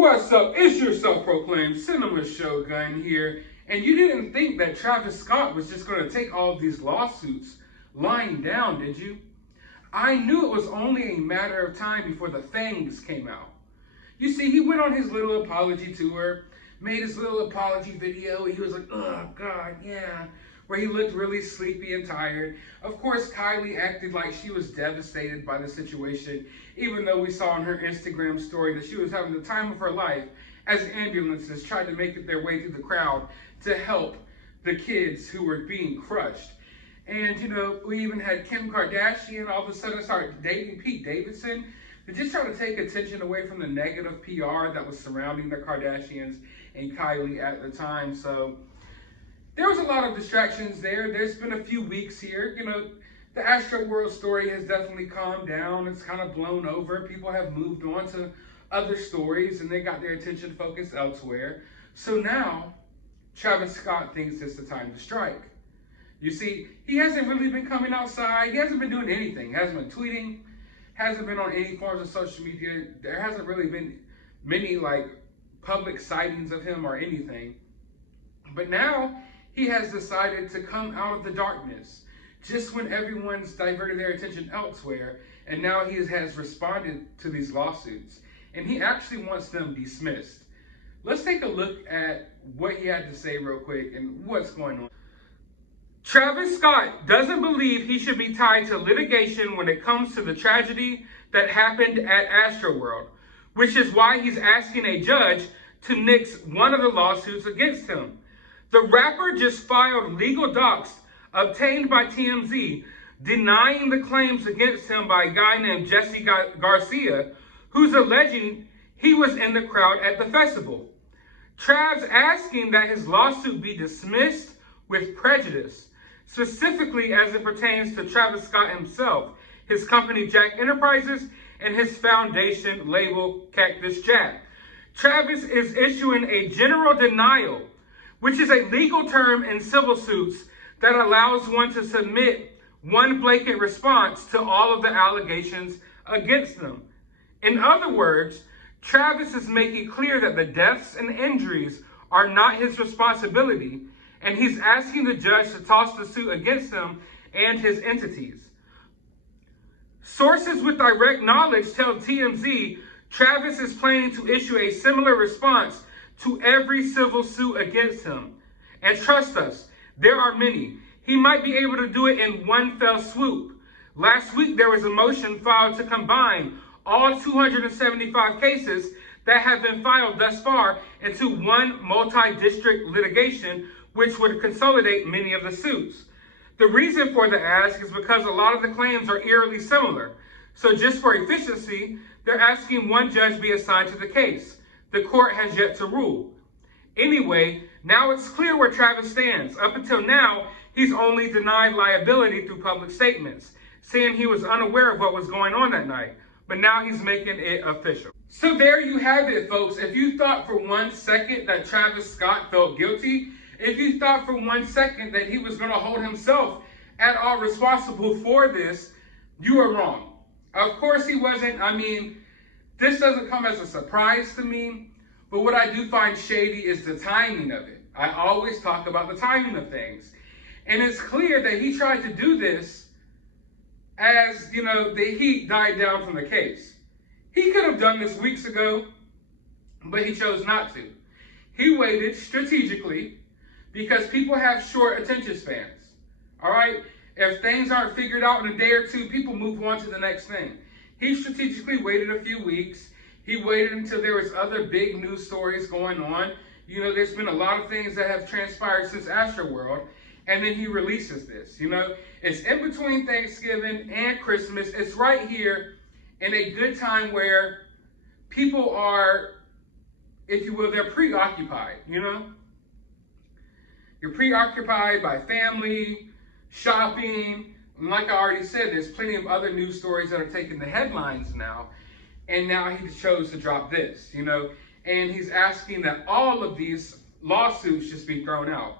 What's up? It's your self-proclaimed cinema shogun here, and you didn't think that Travis Scott was just going to take all of these lawsuits lying down, did you? I knew it was only a matter of time before the fangs came out. You see, he went on his little apology tour, made his little apology video. He was like, oh God, yeah, where he looked really sleepy and tired. Of course, Kylie acted like she was devastated by the situation, even though we saw on her Instagram story that she was having the time of her life as ambulances tried to make their way through the crowd to help the kids who were being crushed. And, you know, we even had Kim Kardashian all of a sudden start dating Pete Davidson. They're just trying to take attention away from the negative PR that was surrounding the Kardashians and Kylie at the time. So there was a lot of distractions there. There's been a few weeks here. You know, the AstroWorld story has definitely calmed down. It's kind of blown over. People have moved on to other stories and they got their attention focused elsewhere. So now Travis Scott thinks it's the time to strike. You see, he hasn't really been coming outside. He hasn't been doing anything. He hasn't been tweeting, hasn't been on any forms of social media. There hasn't really been many like public sightings of him or anything. But now he has decided to come out of the darkness just when everyone's diverted their attention elsewhere. And now he has responded to these lawsuits and he actually wants them dismissed. Let's take a look at what he had to say real quick and what's going on. Travis Scott doesn't believe he should be tied to litigation when it comes to the tragedy that happened at AstroWorld, which is why he's asking a judge to nix one of the lawsuits against him. The rapper just filed legal docs obtained by TMZ denying the claims against him by a guy named Jesse Garcia, who's alleging he was in the crowd at the festival. Trav's asking that his lawsuit be dismissed with prejudice, specifically as it pertains to Travis Scott himself, his company Jack Enterprises, and his foundation label Cactus Jack. Travis is issuing a general denial, which is a legal term in civil suits that allows one to submit one blanket response to all of the allegations against them. In other words, Travis is making clear that the deaths and injuries are not his responsibility, and he's asking the judge to toss the suit against him and his entities. Sources with direct knowledge tell TMZ Travis is planning to issue a similar response to every civil suit against him. And trust us, there are many. He might be able to do it in one fell swoop. Last week, there was a motion filed to combine all 275 cases that have been filed thus far into one multi-district litigation, which would consolidate many of the suits. The reason for the ask is because a lot of the claims are eerily similar. So just for efficiency, they're asking one judge be assigned to the case. The court has yet to rule. Anyway, now it's clear where Travis stands. Up until now, he's only denied liability through public statements, saying he was unaware of what was going on that night. But now he's making it official. So there you have it, folks. If you thought for 1 second that Travis Scott felt guilty, if you thought for 1 second that he was going to hold himself at all responsible for this, you are wrong. Of course he wasn't. I mean, this doesn't come as a surprise to me, but what I do find shady is the timing of it. I always talk about the timing of things. And it's clear that he tried to do this as, you know, the heat died down from the case. He could have done this weeks ago, but he chose not to. He waited strategically because people have short attention spans, all right? If things aren't figured out in a day or two, people move on to the next thing. He strategically waited a few weeks. He waited until there was other big news stories going on. You know, there's been a lot of things that have transpired since AstroWorld, and then he releases this. You know, it's in between Thanksgiving and Christmas. It's right here in a good time where people are, if you will, they're preoccupied, you know? You're preoccupied by family, shopping. And like I already said, there's plenty of other news stories that are taking the headlines now. And now he chose to drop this, you know? And he's asking that all of these lawsuits just be thrown out.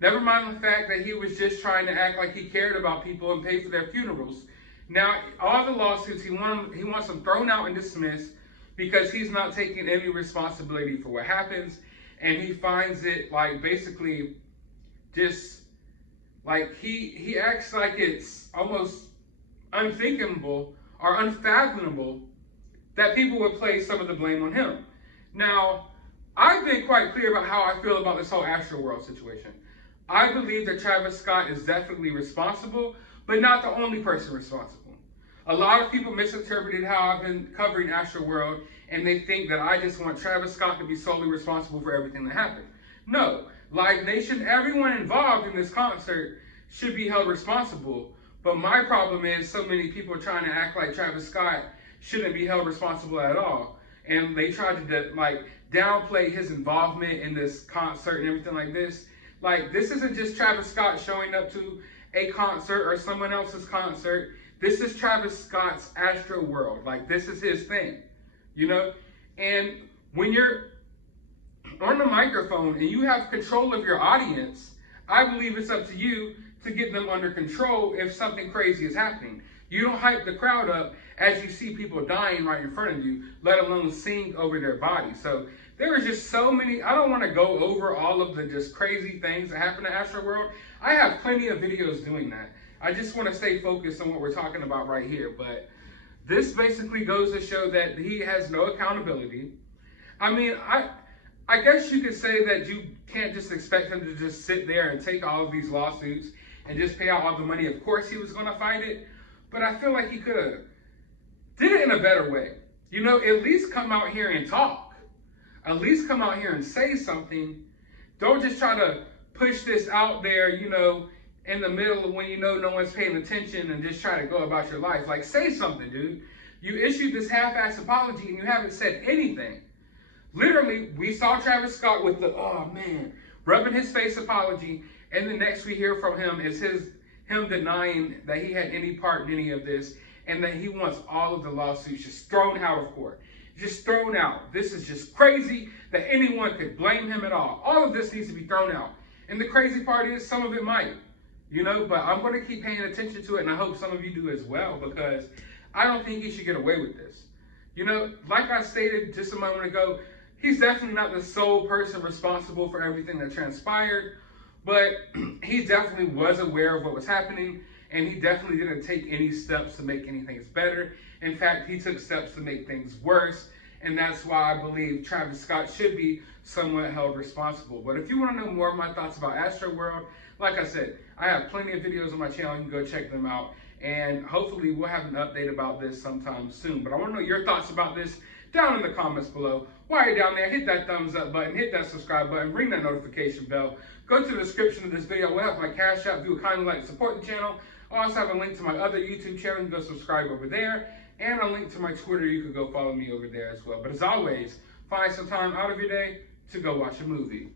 Never mind the fact that he was just trying to act like he cared about people and pay for their funerals. Now, all the lawsuits, he wants them thrown out and dismissed because he's not taking any responsibility for what happens, and he finds it like basically just like he acts like it's almost unthinkable or unfathomable that people would place some of the blame on him. Now, I've been quite clear about how I feel about this whole AstroWorld situation. I believe that Travis Scott is definitely responsible, but not the only person responsible. A lot of people misinterpreted how I've been covering AstroWorld, and they think that I just want Travis Scott to be solely responsible for everything that happened. No, Live Nation, everyone involved in this concert should be held responsible. But my problem is so many people trying to act like Travis Scott shouldn't be held responsible at all. And they tried to like downplay his involvement in this concert and everything like this. Like, this isn't just Travis Scott showing up to a concert or someone else's concert. This is Travis Scott's AstroWorld. Like, this is his thing, you know? And when you're on the microphone and you have control of your audience, I believe it's up to you to get them under control if something crazy is happening. You don't hype the crowd up as you see people dying right in front of you, let alone sing over their body. So there is just so many, I don't want to go over all of the just crazy things that happen at AstroWorld. I have plenty of videos doing that. I just want to stay focused on what we're talking about right here. But this basically goes to show that he has no accountability. I mean, I guess you could say that you can't just expect him to just sit there and take all of these lawsuits and just pay out all the money. Of course he was going to fight it, but I feel like he could have did it in a better way. You know, at least come out here and talk. At least come out here and say something. Don't just try to push this out there, you know, in the middle of when you know no one's paying attention and just try to go about your life. Like, say something, dude. You issued this half-ass apology and you haven't said anything. Literally, we saw Travis Scott with the, oh man, rubbing his face apology, and the next we hear from him is him denying that he had any part in any of this, and that he wants all of the lawsuits just thrown out of court. Just thrown out. This is just crazy that anyone could blame him at all. All of this needs to be thrown out. And the crazy part is some of it might, you know, but I'm going to keep paying attention to it, and I hope some of you do as well, because I don't think he should get away with this. You know, like I stated just a moment ago, he's definitely not the sole person responsible for everything that transpired, but he definitely was aware of what was happening, and he definitely didn't take any steps to make anything better. In fact, he took steps to make things worse, and that's why I believe Travis Scott should be somewhat held responsible. But if you want to know more of my thoughts about AstroWorld, like I said, I have plenty of videos on my channel. You can go check them out, and hopefully we'll have an update about this sometime soon. But I want to know your thoughts about this down in the comments below. While you're down there, hit that thumbs up button, hit that subscribe button, ring that notification bell. Go to the description of this video. We'll have my Cash App if you would kindly like to support the channel. I also have a link to my other YouTube channel. You can go subscribe over there. And a link to my Twitter. You can go follow me over there as well. But as always, find some time out of your day to go watch a movie.